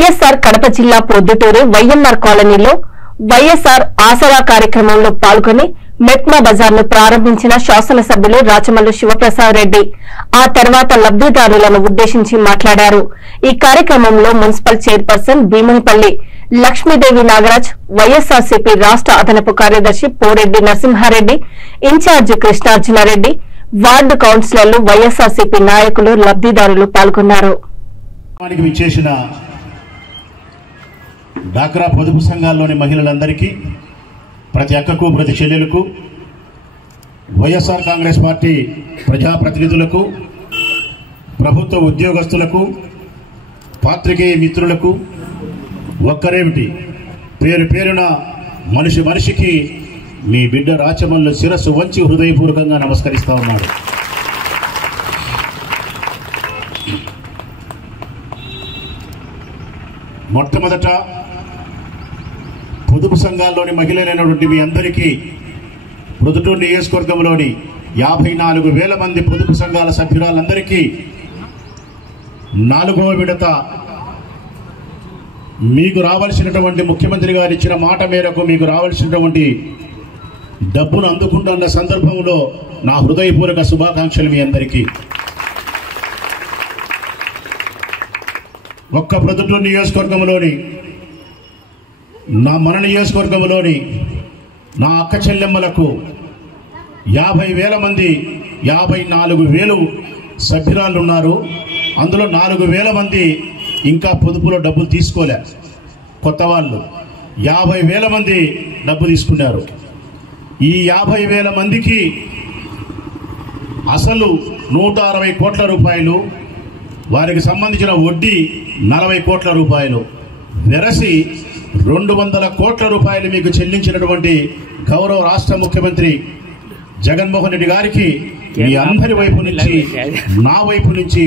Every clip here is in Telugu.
వైఎస్ఆర్ కడప జిల్లా పొద్దుటూరు వైఎంఆర్ కాలనీలో వైఎస్ఆర్ ఆసరా కార్యక్రమంలో పాల్గొని మెట్మా బజార్ను ప్రారంభించిన శాసనసభ్యులు రాచమల్లు శివప్రసాద్ రెడ్డి ఆ తర్వాత లబ్దిదారులను ఉద్దేశించి మాట్లాడారు. ఈ కార్యక్రమంలో మున్సిపల్ చైర్పర్సన్ భీమునిపల్లి లక్ష్మీదేవి నాగరాజ్, వైఎస్ఆర్సీపీ రాష్ట్ర అదనపు కార్యదర్శి పోరెడ్డి నరసింహారెడ్డి, ఇన్ఛార్జి కృష్ణార్జునారెడ్డి, వార్డు కౌన్సిలర్లు, వైఎస్ఆర్సీపీ నాయకులు, లబ్దిదారులు పాల్గొన్నారు. డాక్రా పొదుపు సంఘాల్లోని మహిళలందరికీ, ప్రతి అక్కకు, ప్రతి చెల్లెలకు, వైఎస్ఆర్ కాంగ్రెస్ పార్టీ ప్రజాప్రతినిధులకు, ప్రభుత్వ ఉద్యోగస్తులకు, పాత్రికేయ మిత్రులకు, ఒక్కరేమిటి పేరు పేరున మనిషి మనిషికి మీ బిడ్డ రాచమల్లు శిరస్సు వంచి హృదయపూర్వకంగా నమస్కరిస్తా ఉన్నాడు. మొట్టమొదట పొదుపు సంఘాల్లోని మహిళలైనటువంటి మీ అందరికీ, ప్రొద్దుటూరు నియోజకవర్గంలోని 54,000 మంది పొదుపు సంఘాల సభ్యురాలందరికీ 4వ విడత మీకు రావాల్సినటువంటి ముఖ్యమంత్రి గారు ఇచ్చిన మాట మేరకు మీకు రావాల్సినటువంటి డబ్బును అందుకుంటున్న సందర్భంలో నా హృదయపూర్వక శుభాకాంక్షలు మీ అందరికీ. ఒక్క ప్రొద్దుటూరు నియోజకవర్గంలోని మన నియోజకవర్గంలోని నా అక్క చెల్లెమ్మలకు 50,000 మంది 54,000 సభ్యురాలు ఉన్నారు. అందులో 4,000 మంది ఇంకా పొదుపులో డబ్బులు తీసుకోలే. కొత్త వాళ్ళు 50,000 మంది డబ్బు తీసుకున్నారు. ఈ 50,000 మందికి అసలు 160 కోట్ల రూపాయలు, వారికి సంబంధించిన వడ్డీ 40 కోట్ల రూపాయలు, వెరసి 200 కోట్ల రూపాయలు మీకు చెల్లించినటువంటి గౌరవ రాష్ట్ర ముఖ్యమంత్రి జగన్మోహన్ రెడ్డి గారికి మీ అందరి వైపు నుంచి, నా వైపు నుంచి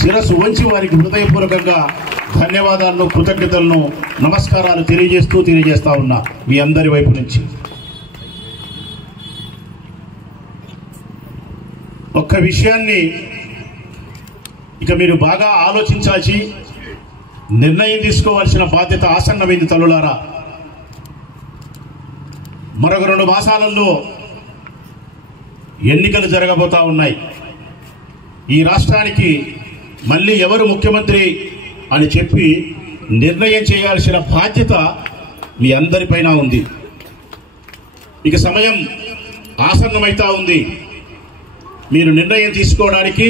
శిరస్సు వంచి వారికి హృదయపూర్వకంగా ధన్యవాదాలను, కృతజ్ఞతలను, నమస్కారాలు తెలియజేస్తా ఉన్నా మీ అందరి వైపు నుంచి. ఒక్క విషయాన్ని ఇక మీరు బాగా ఆలోచించాల్సి, నిర్ణయం తీసుకోవాల్సిన బాధ్యత ఆసన్నమైంది తల్లులారా. మరొక 2 మాసాలలో ఎన్నికలు జరగబోతా ఉన్నాయి. ఈ రాష్ట్రానికి మళ్ళీ ఎవరు ముఖ్యమంత్రి అని చెప్పి నిర్ణయం చేయాల్సిన బాధ్యత మీ అందరిపైన ఉంది. ఇక సమయం ఆసన్నమైతా ఉంది మీరు నిర్ణయం తీసుకోవడానికి,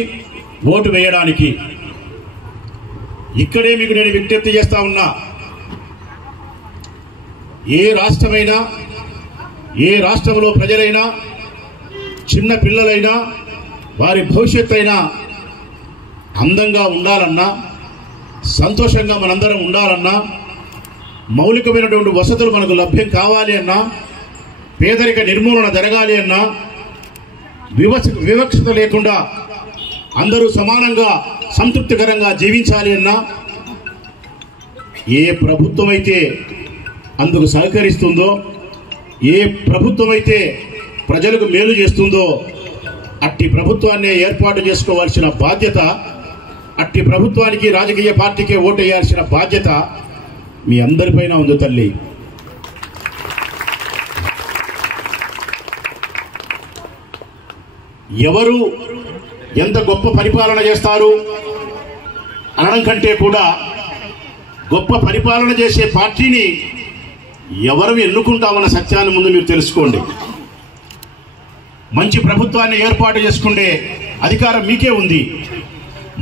ఓటు వేయడానికి. ఇక్కడే మీకు నేను విజ్ఞప్తి చేస్తా ఉన్నా, ఏ రాష్ట్రమైనా, ఏ రాష్ట్రంలో ప్రజలైనా, చిన్న పిల్లలైనా, వారి భవిష్యత్తు అయినా అందంగా ఉండాలన్నా, సంతోషంగా మనందరం ఉండాలన్నా, మౌలికమైనటువంటి వసతులు మనకు లభ్యం కావాలి అన్నా, పేదరిక నిర్మూలన జరగాలి అన్నా, వివక్షత లేకుండా అందరూ సమానంగా సంతృప్తికరంగా జీవించాలి అన్నా, ఏ ప్రభుత్వం అయితే అందుకు సహకరిస్తుందో, ఏ ప్రభుత్వం అయితే ప్రజలకు మేలు చేస్తుందో అట్టి ప్రభుత్వాన్ని ఏర్పాటు చేసుకోవాల్సిన బాధ్యత, అట్టి ప్రభుత్వానికి, రాజకీయ పార్టీకి ఓటు వేయాల్సిన బాధ్యత మీ అందరిపైన ఉంది తల్లి. ఎవరు ఎంత గొప్ప పరిపాలన చేస్తారు అనడం కంటే కూడా గొప్ప పరిపాలన చేసే పార్టీని ఎవరు ఎన్నుకుంటామన్న సత్యాన్ని ముందు మీరు తెలుసుకోండి. మంచి ప్రభుత్వాన్ని ఏర్పాటు చేసుకునే అధికారం మీకే ఉంది.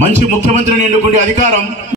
మంచి ముఖ్యమంత్రిని ఎన్నుకునే అధికారం